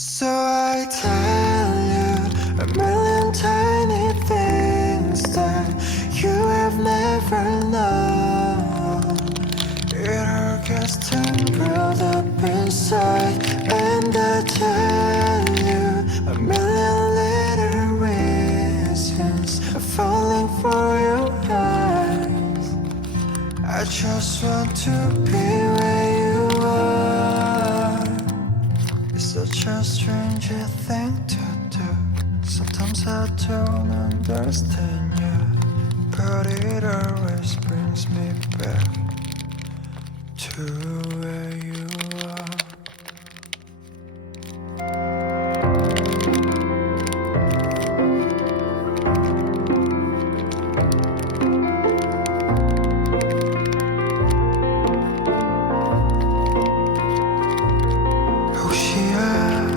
So I tell you a million tiny things that you have never known. It all gets tangled up inside, and I tell you a million little reasons for falling for your eyes. I just want to be where you are. It's such a strange thing to do. Sometimes I don't understand you, but it always brings me back to where you